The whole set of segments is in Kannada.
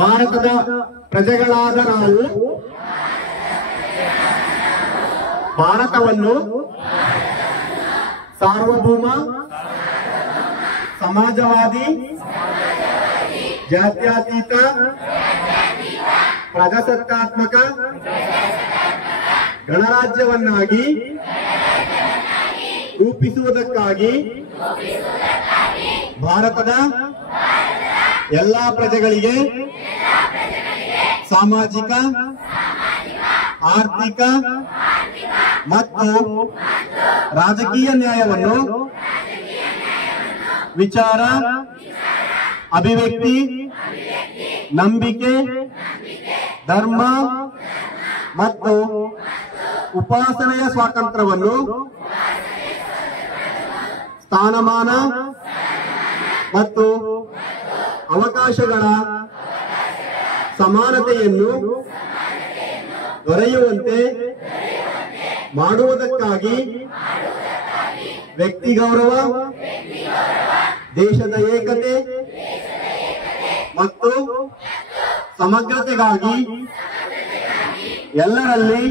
ಭಾರತದ ಪ್ರಜೆಗಳಾದ ನಾವು ಭಾರತವನ್ನು ಸಾರ್ವಭೌಮ, ಸಮಾಜವಾದಿ, ಜಾತ್ಯತೀತ, ಪ್ರಜಾಸತ್ತಾತ್ಮಕ ಗಣರಾಜ್ಯವನ್ನಾಗಿ ರೂಪಿಸುವುದಕ್ಕಾಗಿ ಭಾರತದ ಎಲ್ಲಾ ಪ್ರಜೆಗಳಿಗೆ ಸಾಮಾಜಿಕ, ಆರ್ಥಿಕ ಮತ್ತು ರಾಜಕೀಯ ನ್ಯಾಯವನ್ನು ವಿಚಾರ, ಅಭಿವ್ಯಕ್ತಿ, ನಂಬಿಕೆ, ಧರ್ಮ ಮತ್ತು ಉಪಾಸನೆಯ ಸ್ವಾತಂತ್ರ್ಯವನ್ನು, ಸ್ಥಾನಮಾನ ಮತ್ತು ಅವಕಾಶಗಳ ಸಮಾನತೆಯನ್ನು ದೊರೆಯುವಂತೆ ಮಾಡುವುದಕ್ಕಾಗಿ ವ್ಯಕ್ತಿ ಗೌರವ, ದೇಶದ ಏಕತೆ ಮತ್ತು ಸಮಗ್ರತೆಗಾಗಿ ಎಲ್ಲರಲ್ಲಿ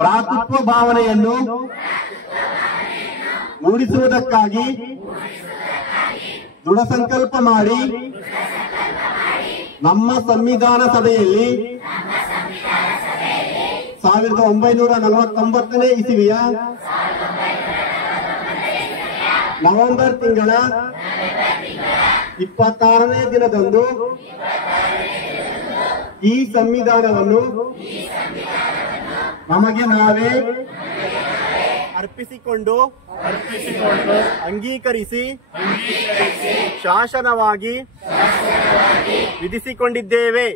ಭ್ರಾತೃತ್ವ ಭಾವನೆಯನ್ನು ಮೂಡಿಸುವುದಕ್ಕಾಗಿ ದೃಢ ಸಂಕಲ್ಪ ಮಾಡಿ ನಮ್ಮ ಸಂವಿಧಾನ ಸಭೆಯಲ್ಲಿ 1949ನೇ ಇಸವಿಯ ನವೆಂಬರ್ ತಿಂಗಳ 26ನೇ ದಿನದಂದು ಈ ಸಂವಿಧಾನವನ್ನು ನಮಗೆ ನಾವೇ ಅರ್ಪಿಸಿಕೊಂಡು ಅಂಗೀಕರಿಸಿ ಶಾಸನವಾಗಿ ವಿಧಿಸಿಕೊಂಡಿದ್ದೇವೆ.